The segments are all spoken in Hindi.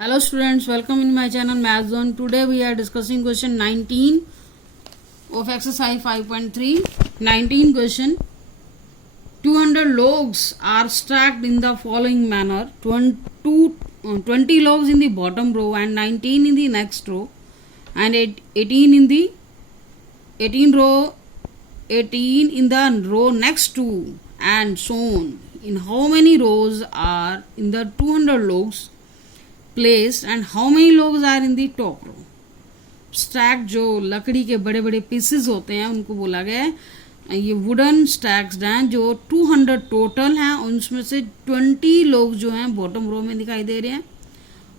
Hello students, welcome in my channel Math Zone. Today we are discussing question 19 of exercise 5.3. 19 question. 200 logs are stacked in the following manner. 20 logs in the bottom row and 19 in the next row, and 18 in the 18 in the row next to, and so on. In how many rows are in the 200 logs placed and how many logs are in the top row? Stack जो लकड़ी के बड़े बड़े पीसेस होते हैं उनको बोला गया है ये वुडन स्टैक्स हैं जो 200 टोटल हैं, उनमें से 20 लोग जो हैं बॉटम रो में दिखाई दे रहे हैं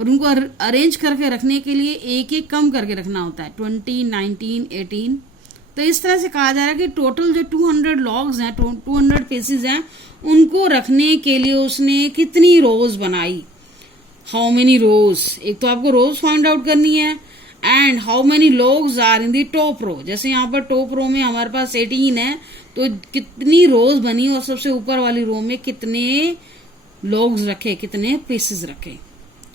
और उनको अरेंज करके रखने के लिए एक एक कम करके रखना होता है 20, 19, 18। तो इस तरह से कहा जा रहा है कि टोटल जो 200 लॉग्स हैं, 200 पीसेस हैं, उनको रखने के लिए उसने कितनी रोज बनाई। हाउ मेनी रोज, एक तो आपको रोज फाइंड आउट करनी है, and how many logs are in the top row. जैसे यहाँ पर टॉप रो में हमारे पास 18 है, तो कितनी रोज बनी और सबसे ऊपर वाली रो में कितने लोग्स रखे, कितने पीसेस रखे।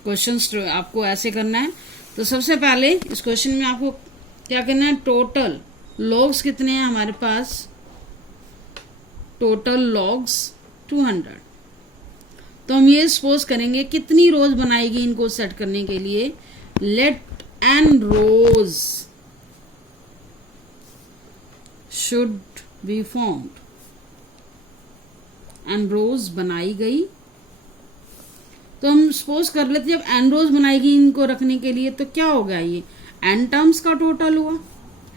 क्वेश्चन आपको ऐसे करना है। तो सबसे पहले इस क्वेश्चन में आपको क्या करना है, टोटल लॉग्स कितने हैं हमारे पास, टोटल लॉग्स 200। तो हम ये सपोज करेंगे कितनी रोज बनाएगी इनको सेट करने के लिए। Let an rose should be formed, an rose बनाई गई। तो हम सपोज कर लेते जब एन रोज बनाएगी इनको रखने के लिए तो क्या होगा, ये एन टर्म्स का टोटल हुआ,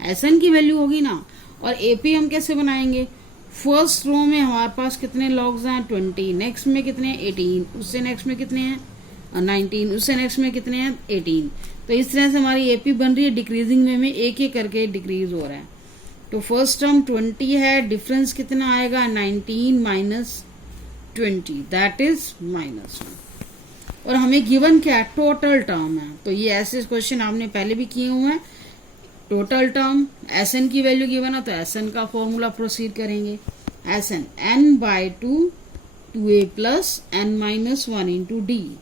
एस एन की वैल्यू होगी ना। और एपी हम कैसे बनाएंगे, फर्स्ट रो में हमारे पास कितने लॉग्स हैं 20, नेक्स्ट में कितने हैं 18, उससे नेक्स्ट में कितने हैं 19, उससे नेक्स्ट में कितने हैं 18। तो इस तरह से हमारी एपी बन रही है डिक्रीजिंग वे में, एक एक करके डिक्रीज हो रहा है। तो फर्स्ट टर्म 20 है, डिफरेंस कितना आएगा 19 माइनस 20, दैट इज -1। और हमें गिवन क्या है, टोटल टर्म है। तो ये ऐसे क्वेश्चन आपने पहले भी किए हुए हैं। टोटल टर्म एस एन की वैल्यू गिवन है तो एस एन का फॉर्मूला प्रोसीड करेंगे। S N N by 2 2a plus N minus 1 into D.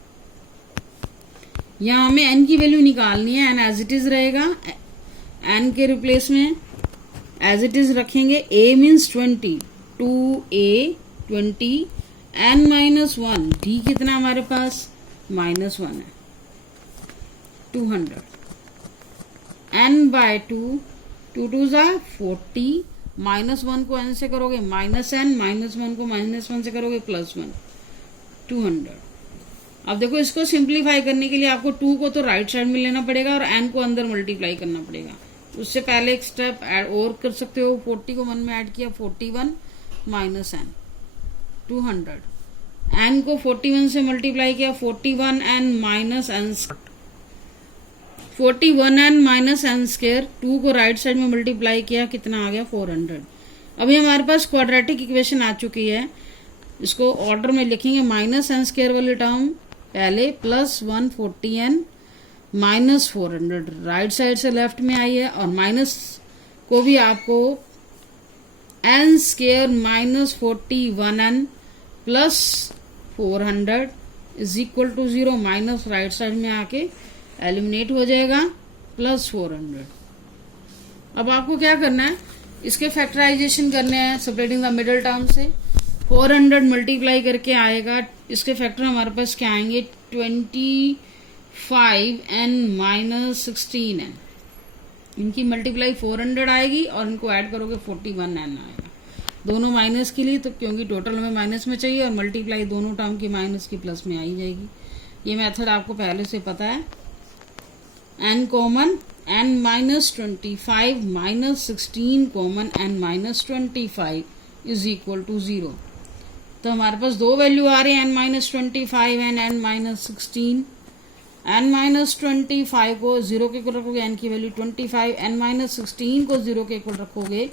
यहाँ हमें एन की वैल्यू निकालनी है, एन एज इट इज रहेगा, एन के रिप्लेस में एज इट इज रखेंगे। a means 20, 2a 20, N minus 1, D कितना हमारे पास -1 है, 200। n बाय 2, 2 2 जा 40, -1 को n से करोगे -n, -1 को -1 से करोगे +1, 200। अब देखो इसको सिंप्लीफाई करने के लिए आपको 2 को तो राइट साइड में लेना पड़ेगा और n को अंदर मल्टीप्लाई करना पड़ेगा। उससे पहले एक स्टेप ऐड और कर सकते हो, 40 को 1 में ऐड किया 41 माइनस n 200, n को 41 से मल्टीप्लाई किया 41n माइनस n, 41n माइनस एन स्क्वायर, 2 को राइट साइड में मल्टीप्लाई किया कितना आ गया 400। अभी हमारे पास क्वाड्रेटिक इक्वेशन आ चुकी है, इसको ऑर्डर में लिखेंगे माइनस एन स्क्वायर वाली टर्म पहले plus 140n minus 400, right side से लेफ्ट में आई है। और माइनस को भी आपको N square minus 41n plus 400 is equal to 0, minus right side में आके एलिमिनेट हो जाएगा प्लस 400। अब आपको क्या करना है, इसके फैक्टराइजेशन करने हैं सेपरेटिंग द मिडिल टर्म से। 400 मल्टीप्लाई करके आएगा, इसके फैक्टर हमारे पास क्या आएंगे 25n माइनस 16n, इनकी मल्टीप्लाई 400 आएगी और इनको ऐड करोगे 41n आएगा, दोनों माइनस के लिए। तो क्योंकि टोटल हमें माइनस में चाहिए और मल्टीप्लाई दोनों टर्म की माइनस की प्लस में आई जाएगी। ये मेथड आपको पहले से पता है। n common n minus 25 minus 16 common n minus 25 is equal to 0। तो हमारे पास दो वैल्यू आ रहे हैं n minus 25 and n minus 16। n minus 25 को 0 के इक्वल रखोगे, n की वैल्यू 25, n माइनस 16 को 0 के इक्वल रखोगे,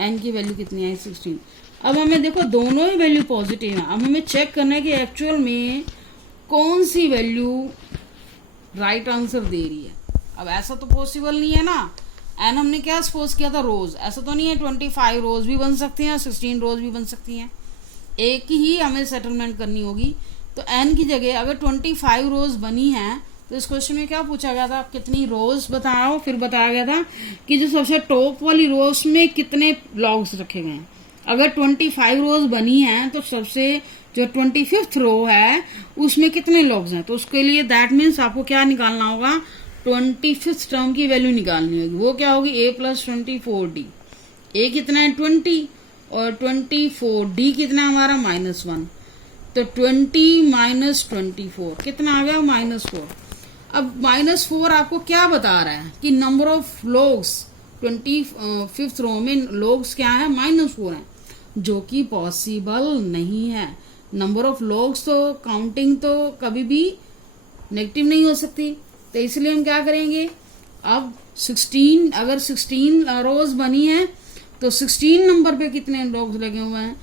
n की वैल्यू कितनी आई 16। अब हमें देखो दोनों ही वैल्यू पॉजिटिव है। अब हमें चेक करना है कि एक्चुअल में कौन सी वैल्यू राइट आंसर दे रही है। अब ऐसा तो पॉसिबल नहीं है ना, एन हमने क्या सपोज किया था रोज, ऐसा तो नहीं है 25 रोज भी बन सकती हैं और 16 रोज भी बन सकती हैं, एक ही हमें सेटलमेंट करनी होगी। तो एन की जगह अगर 25 रोज बनी हैं तो इस क्वेश्चन में क्या पूछा गया था, कितनी रोज बताओ, फिर बताया गया था कि जो सबसे टॉप वाली रोज में कितने लॉग्स रखे गए हैं। अगर 25 रोज बनी है तो सबसे जो 25th रो है उसमें कितने लॉग्स हैं, तो उसके लिए दैट मीन्स आपको क्या निकालना होगा, 25th टर्म की वैल्यू निकालनी होगी। वो क्या होगी, a + 24d। a कितना है 20 और 24d कितना हमारा -1, तो 20 - 24 कितना आ गया -4। अब -4 आपको क्या बता रहा है कि नंबर ऑफ लोग्स 25th रो में लोग्स क्या है, -4 है, जो कि पॉसिबल नहीं है। नंबर ऑफ लोग्स तो काउंटिंग तो कभी भी नेगेटिव नहीं हो सकती, तो इसलिए हम क्या करेंगे, अब 16 अगर 16 रोज बनी है तो 16 नंबर पे कितने लोग्स लगे हुए हैं,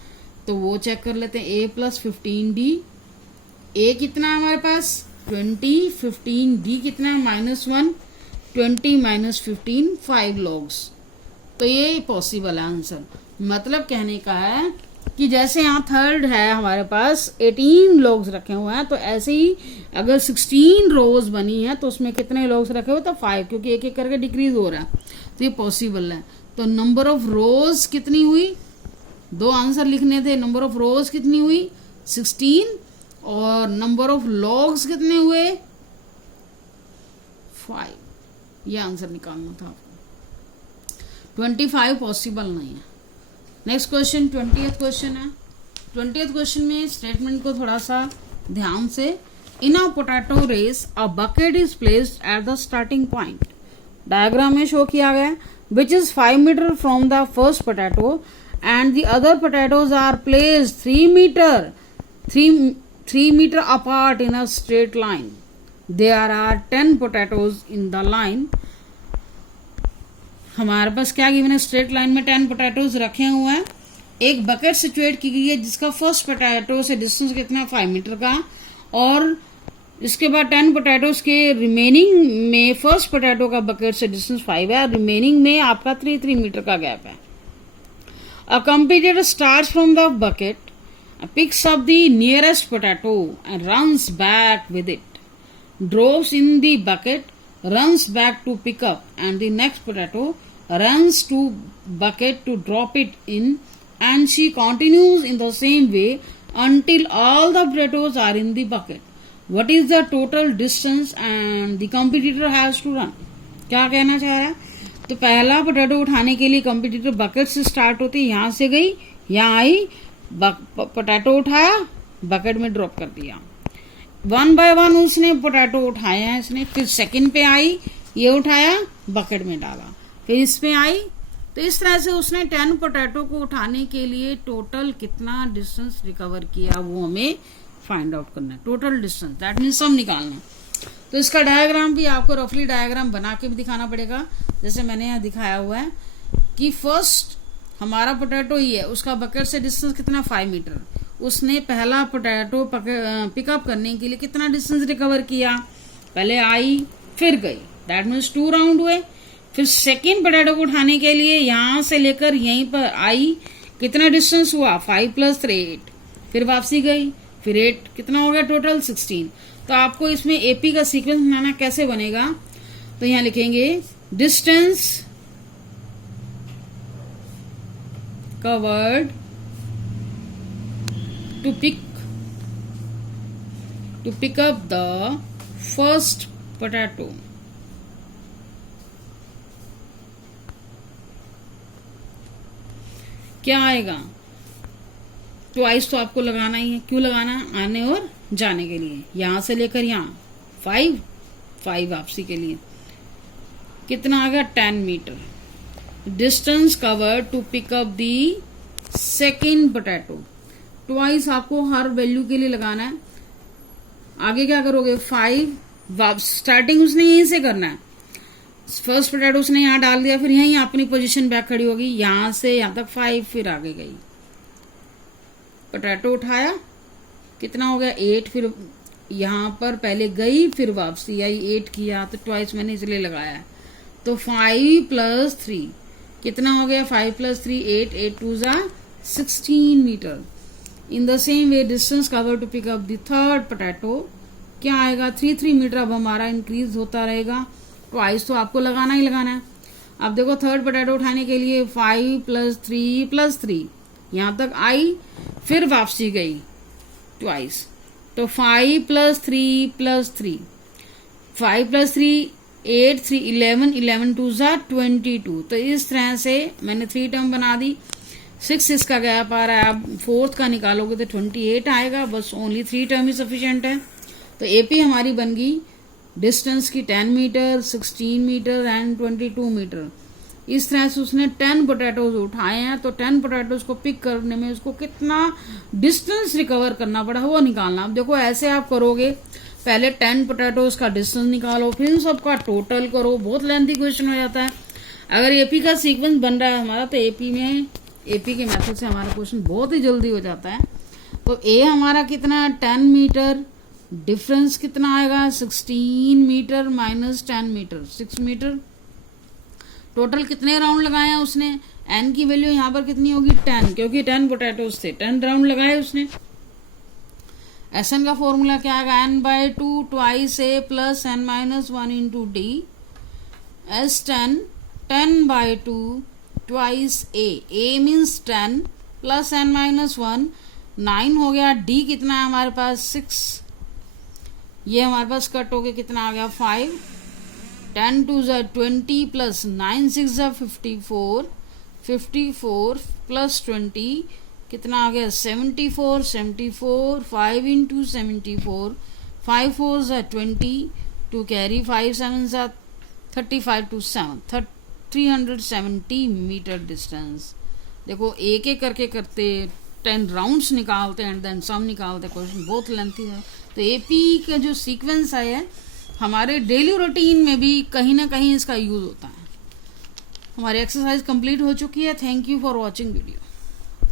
तो वो चेक कर लेते हैं। a + 15d, a कितना है हमारे पास 20, 15d कितना है -1, 20 - 15 5 लॉग्स, तो ये पॉसिबल है आंसर। मतलब कहने का है कि जैसे यहाँ थर्ड है हमारे पास 18 लॉग्स रखे हुए हैं, तो ऐसे ही अगर 16 रोज बनी है तो उसमें कितने लॉग्स रखे हुए, तो 5, क्योंकि एक एक करके डिक्रीज हो रहा है, तो ये पॉसिबल है। तो नंबर ऑफ रोज कितनी हुई, 2 आंसर लिखने थे, नंबर ऑफ रोज कितनी हुई 16 और नंबर ऑफ लॉग्स कितने हुए 5, ये आंसर निकालना था आपको। 25 पॉसिबल नहीं है। नेक्स्ट क्वेश्चन 20th क्वेश्चन है। 20th क्वेश्चन में स्टेटमेंट को थोड़ा सा ध्यान से, in a potato race a bucket is placed at the starting point, diagram में शो किया गया, which is 5 metre from the first potato and the other potatoes are placed 3 metre apart in a straight line. There are 10 potatoes in the line. हमारे पास क्या गिवन है, स्ट्रेट लाइन में 10 पोटैटोज रखे हुए हैं, एक बकेट सिचुएट की गई है जिसका फर्स्ट पोटैटो से डिस्टेंस कितना 5 मीटर का, और इसके बाद 10 पोटैटोज के रिमेनिंग में फर्स्ट पोटैटो का बकेट से डिस्टेंस 5 है, रिमेनिंग में आपका 3 मीटर का गैप है। A competitor starts from the bucket, picks up the nearest potato and runs back with it, drops in the bucket, runs back to pick up, and the next potato runs to bucket to drop it in, and she continues in the same way until all the potatoes are in the bucket. What is the total distance and the competitor has to run? क्या कहना चाह रहा है, तो पहला पोटैटो उठाने के लिए कंपटीटर बकेट से स्टार्ट होती है, यहां से गई, यहां आई, पोटैटो उठाया, बकेट में ड्रॉप कर दिया, 1 बाय 1 उसने पोटैटो उठाया है इसने, फिर सेकंड पे आई, ये उठाया, बकेट में डाला, फिर इस पे आई, तो इस तरह से उसने 10 पोटैटो को उठाने के लिए टोटल कितना डिस्टेंस रिकवर किया वो हमें फाइंड आउट करना है, टोटल डिस्टेंस, दैट मीन्स सम निकालना है। तो इसका डायग्राम भी आपको रफली डायग्राम बना के भी दिखाना पड़ेगा, जैसे मैंने यहाँ दिखाया हुआ है कि फर्स्ट हमारा पोटैटो ही है, उसका बकेट से डिस्टेंस कितना 5 मीटर, उसने पहला पोटैटो पिकअप करने के लिए कितना डिस्टेंस रिकवर किया, पहले आई फिर गई, दैट मीन्स 2 राउंड हुए, फिर सेकेंड पोटैटो को उठाने के लिए यहां से लेकर यहीं पर आई, कितना डिस्टेंस हुआ 5 + 3 8, फिर वापसी गई, फिर 8, कितना हो गया टोटल 16। तो आपको इसमें एपी का सीक्वेंस बनाना कैसे बनेगा, तो यहां लिखेंगे distance covered to pick up the first potato, क्या आएगा, ट्वाइस तो आपको लगाना ही है, क्यों लगाना, आने और जाने के लिए, यहां से लेकर यहां 5 वापसी के लिए, कितना आ गया 10 metre. Distance cover to pick up the second potato, twice आपको हर वैल्यू के लिए लगाना है। आगे क्या करोगे 5, स्टार्टिंग उसने यहीं से करना है, फर्स्ट पोटैटो उसने यहाँ डाल दिया, फिर यहीं अपनी पोजीशन बैक खड़ी होगी, यहां से यहां तक 5, फिर आगे गई, पोटैटो उठाया, कितना हो गया 8, फिर यहां पर पहले गई फिर वापसी आई, 8 किया, तो ट्वाइस मैंने इसलिए लगाया, तो 5 + 3 कितना हो गया 5 + 3 8, 8 2 16 metre. In the same way, distance covered to pick up the third potato क्या आएगा 3 मीटर अब हमारा इंक्रीज होता रहेगा, ट्वाइस तो आपको लगाना ही लगाना है। अब देखो थर्ड पोटैटो उठाने के लिए 5 + 3 यहाँ तक आई, फिर वापसी गई ट्वाइस, तो 5 + 3 + 3 5 + 3 8 3 11 11 2 22। तो इस तरह से मैंने 3 टर्म बना दी। 6 इसका गैप आ रहा है, अब फोर्थ का निकालोगे तो 28 आएगा, बस ओनली 3 टर्म ही सफिशिएंट है। तो एपी हमारी बन गई डिस्टेंस की 10 मीटर, 16 मीटर एंड 22 मीटर। इस तरह से उसने 10 पोटैटोज उठाए हैं, तो 10 पोटैटोज को पिक करने में उसको कितना डिस्टेंस रिकवर करना पड़ा वो निकालना। अब देखो ऐसे आप करोगे, पहले 10 पोटैटोज का डिस्टेंस निकालो, फिर इन सबका टोटल करो, बहुत लेंथी क्वेश्चन हो जाता है। अगर एपी का सीक्वेंस बन रहा है हमारा, तो एपी के मेथड से हमारा क्वेश्चन बहुत ही जल्दी हो जाता है। तो ए हमारा कितना है 10 मीटर, डिफरेंस कितना आएगा 16 metre minus 10 metre 6 metre. Total कितने राउंड लगाए हैं उसने, एन की वैल्यू यहाँ पर कितनी होगी 10, क्योंकि 10 पोटैटोज थे, 10 राउंड लगाए उसने। एस एन का फॉर्मूला क्या आएगा n/2 twice a plus n-1 into d. S 10/2 twice a means 10 plus n-1 9 हो गया, डी कितना है हमारे पास 6, ये हमारे पास कट हो गया, कितना आ गया 5, 10 2 20 प्लस 9 6 54, 54 प्लस 20 कितना आ गया 74, 74 5 into 74, 5 4 20 two carry 5 7 35 two 7 370 metre distance. देखो एक एक करके करते 10 राउंड्स निकालते एंड देन सम निकालते, क्वेश्चन बहुत लेंथी है। तो एपी का जो सीक्वेंस है हमारे डेली रूटीन में भी कहीं ना कहीं इसका यूज होता है। हमारी एक्सरसाइज कंप्लीट हो चुकी है। Thank you for watching video.